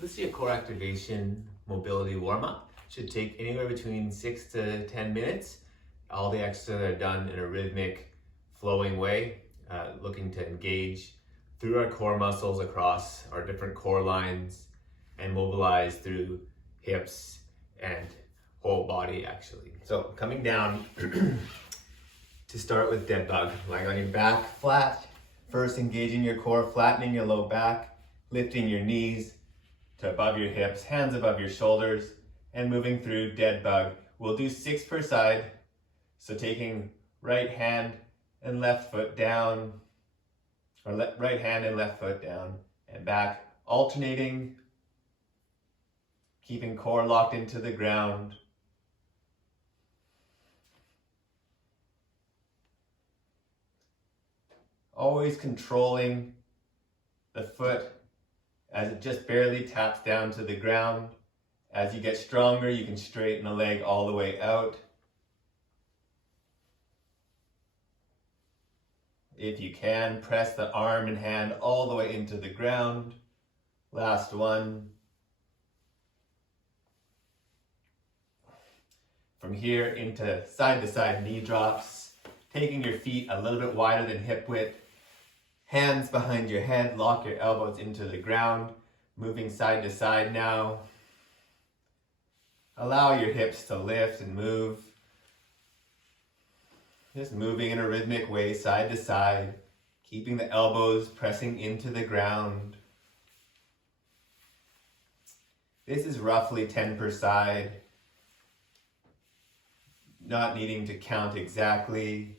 This is your core activation mobility warm-up. Should take anywhere between 6 to 10 minutes. All the exercises are done in a rhythmic, flowing way, looking to engage through our core muscles across our different core lines and mobilize through hips and whole body actually. So coming down to start with dead bug, lying on your back flat. First engaging your core, flattening your low back, lifting your knees to above your hips, hands above your shoulders, and moving through dead bug. We'll do 6 per side. So taking right hand and left foot down, or right hand and left foot down and back, alternating, keeping core locked into the ground. Always controlling the foot as it just barely taps down to the ground. As you get stronger, you can straighten the leg all the way out. If you can, press the arm and hand all the way into the ground. Last one. From here into side to side knee drops, taking your feet a little bit wider than hip width. Hands behind your head, lock your elbows into the ground, moving side to side now. Allow your hips to lift and move. Just moving in a rhythmic way, side to side, keeping the elbows pressing into the ground. This is roughly 10 per side. Not needing to count exactly.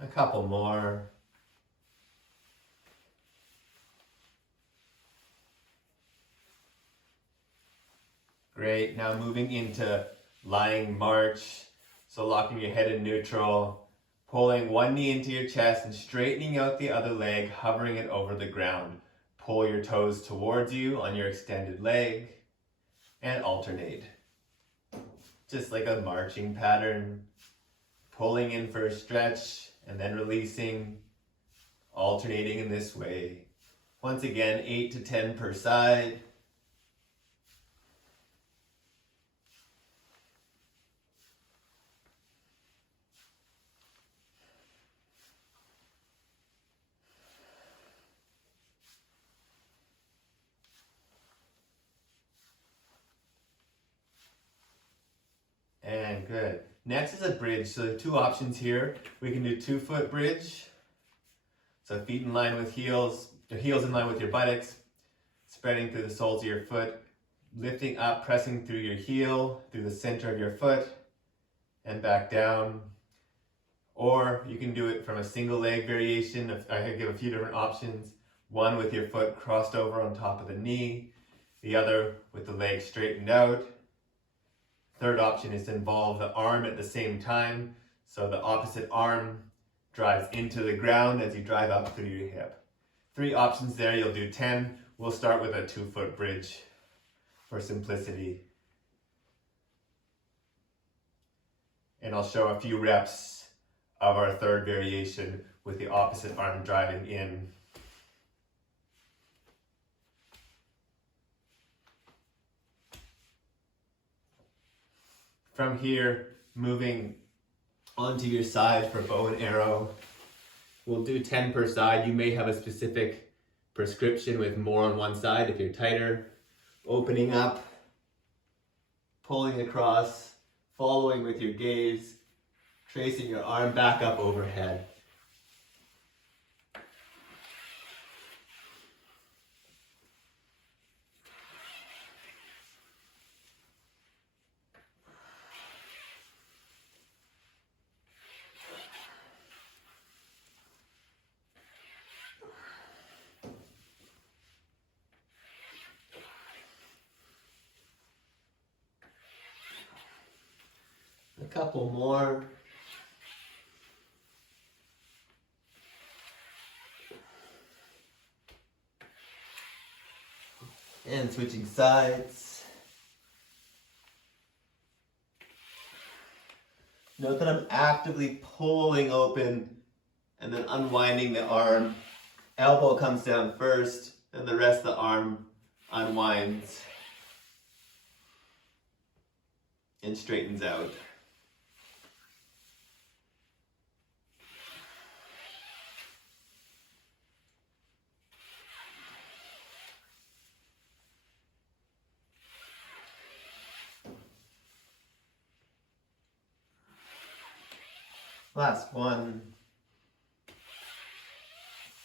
A couple more. Great, now moving into lying march. So locking your head in neutral, pulling one knee into your chest and straightening out the other leg, hovering it over the ground. Pull your toes towards you on your extended leg and alternate. Just like a marching pattern. Pulling in for a stretch and then releasing, alternating in this way. Once again, 8 to 10 per side. And good. Next is a bridge. So there are 2 options here. We can do 2-foot bridge. So feet in line with heels, your heels in line with your buttocks, spreading through the soles of your foot, lifting up, pressing through your heel, through the center of your foot, and back down. Or you can do it from a single leg variation. I give a few different options. One with your foot crossed over on top of the knee, the other with the leg straightened out. Third option is to involve the arm at the same time. So the opposite arm drives into the ground as you drive up through your hip. 3 options there, you'll do 10. We'll start with a 2-foot bridge for simplicity. And I'll show a few reps of our third variation with the opposite arm driving in. From here, moving onto your side for bow and arrow. We'll do 10 per side. You may have a specific prescription with more on one side if you're tighter. Opening up, pulling across, following with your gaze, tracing your arm back up overhead. A couple more. And switching sides. Note that I'm actively pulling open and then unwinding the arm. Elbow comes down first, and the rest of the arm unwinds and straightens out. Last one.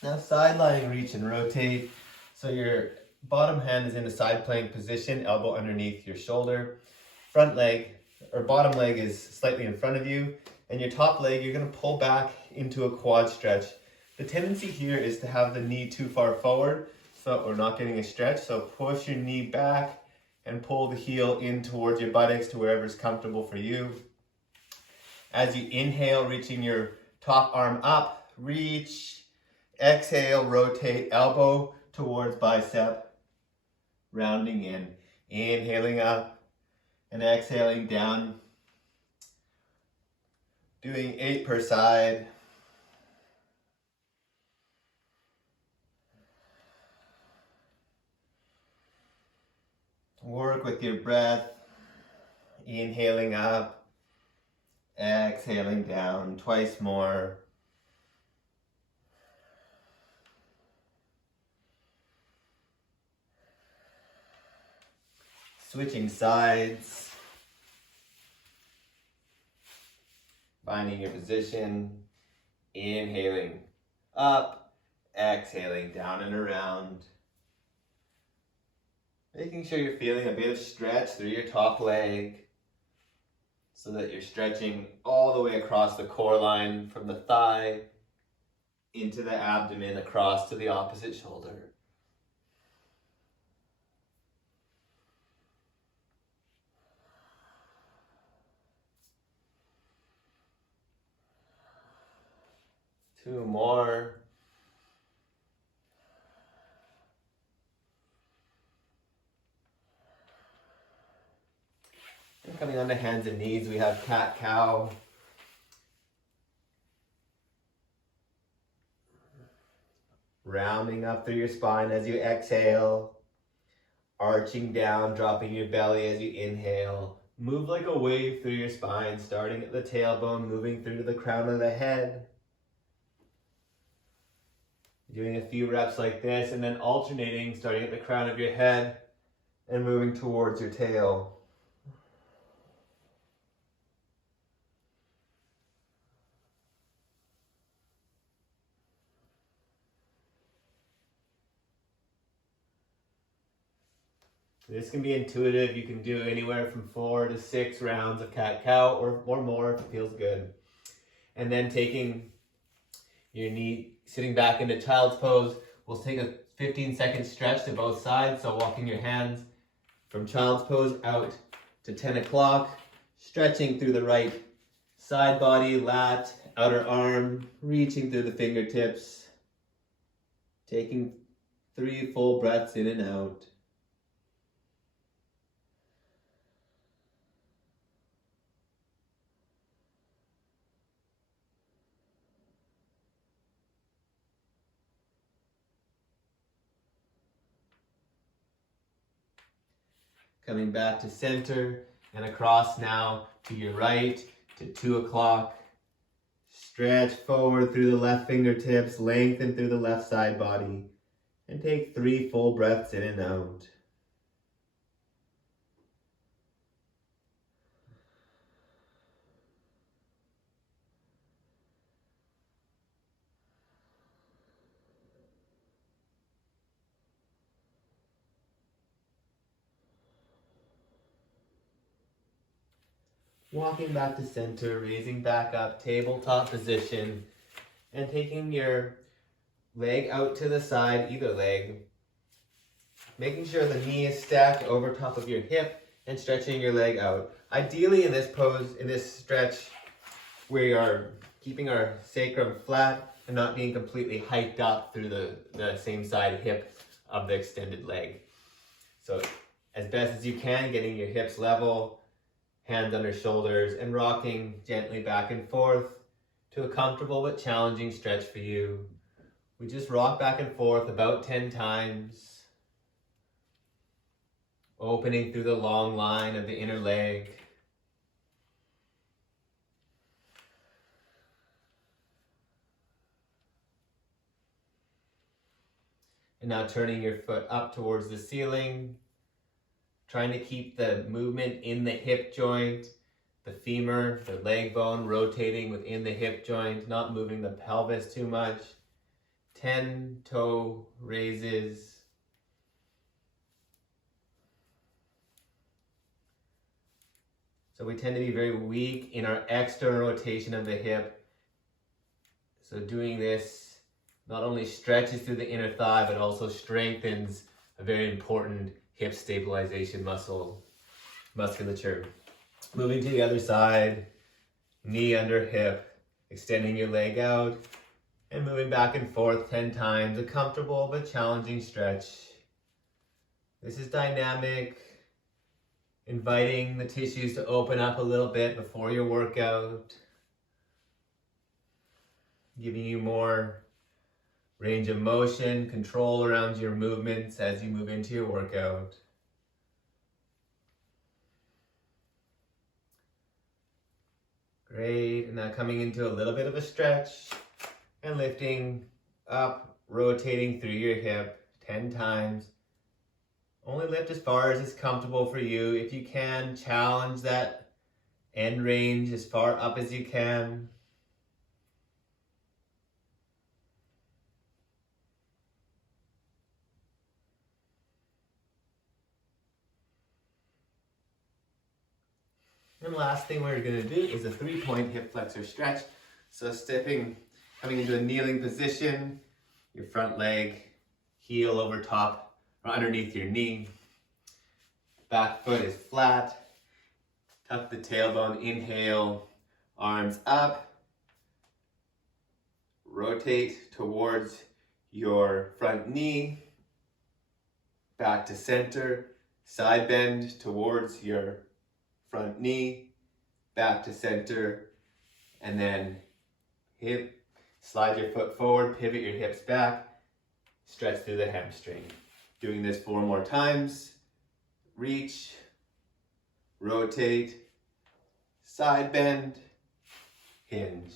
Now sideline reach and rotate. So your bottom hand is in a side plank position, elbow underneath your shoulder. Front leg or bottom leg is slightly in front of you, and your top leg you're going to pull back into a quad stretch. The tendency here is to have the knee too far forward, so we're not getting a stretch. So push your knee back and pull the heel in towards your buttocks to wherever's comfortable for you. As you inhale, reaching your top arm up, reach. Exhale, rotate elbow towards bicep, rounding in. Inhaling up and exhaling down. Doing 8 per side. Work with your breath. Inhaling up, exhaling down. Twice more. Switching sides. Finding your position. Inhaling up, exhaling down and around. Making sure you're feeling a bit of stretch through your top leg so that you're stretching all the way across the core line from the thigh into the abdomen across to the opposite shoulder. Two more. And coming onto hands and knees, we have cat-cow. Rounding up through your spine as you exhale. Arching down, dropping your belly as you inhale. Move like a wave through your spine, starting at the tailbone, moving through to the crown of the head. Doing a few reps like this, and then alternating, starting at the crown of your head and moving towards your tail. This can be intuitive. You can do anywhere from 4 to 6 rounds of cat-cow or more if it feels good. And then taking your knee, sitting back into child's pose. We'll take a 15-second stretch to both sides. So walking your hands from child's pose out to 10 o'clock. Stretching through the right side body, lat, outer arm, reaching through the fingertips. Taking 3 full breaths in and out. Coming back to center and across now to your right to 2 o'clock. Stretch forward through the left fingertips, lengthen through the left side body, and take 3 full breaths in and out. Walking back to center, raising back up, tabletop position, and taking your leg out to the side, either leg. Making sure the knee is stacked over top of your hip and stretching your leg out. Ideally in this pose, in this stretch, we are keeping our sacrum flat and not being completely hiked up through the same side hip of the extended leg. So as best as you can, getting your hips level, hands under shoulders, and rocking gently back and forth to a comfortable but challenging stretch for you. We just rock back and forth about 10 times, opening through the long line of the inner leg. And now turning your foot up towards the ceiling, trying to keep the movement in the hip joint, the femur, the leg bone rotating within the hip joint, not moving the pelvis too much. 10 toe raises. So we tend to be very weak in our external rotation of the hip. So doing this not only stretches through the inner thigh, but also strengthens a very important hip stabilization musculature. Moving to the other side, knee under hip, extending your leg out, and moving back and forth 10 times, a comfortable but challenging stretch. This is dynamic, inviting the tissues to open up a little bit before your workout, giving you more range of motion, control around your movements as you move into your workout. Great, and now coming into a little bit of a stretch and lifting up, rotating through your hip 10 times. Only lift as far as is comfortable for you. If you can, challenge that end range as far up as you can. And the last thing we're going to do is a 3-point hip flexor stretch. So coming into a kneeling position, your front leg, heel over top or underneath your knee. Back foot is flat. Tuck the tailbone, inhale, arms up. Rotate towards your front knee. Back to center. Side bend towards your front knee, back to center, and then slide your foot forward, pivot your hips back, stretch through the hamstring. Doing this 4 more times. Reach, rotate, side bend, hinge.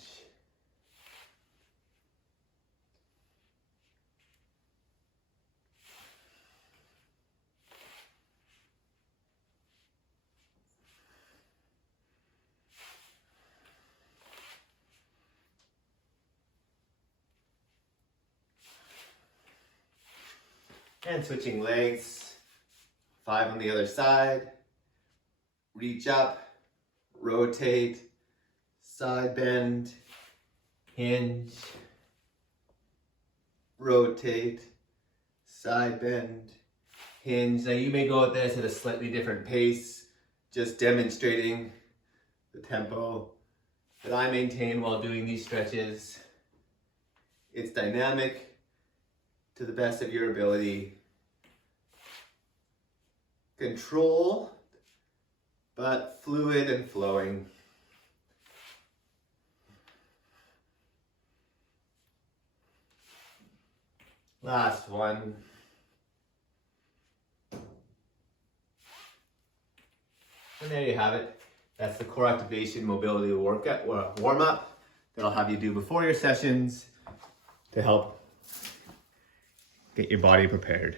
And switching legs, 5 on the other side. Reach up, rotate, side bend, hinge, rotate, side bend, hinge. Now you may go at this at a slightly different pace, just demonstrating the tempo that I maintain while doing these stretches. It's dynamic to the best of your ability. Control, but fluid and flowing. Last one. And there you have it. That's the core activation mobility workout or warm-up that I'll have you do before your sessions to help get your body prepared.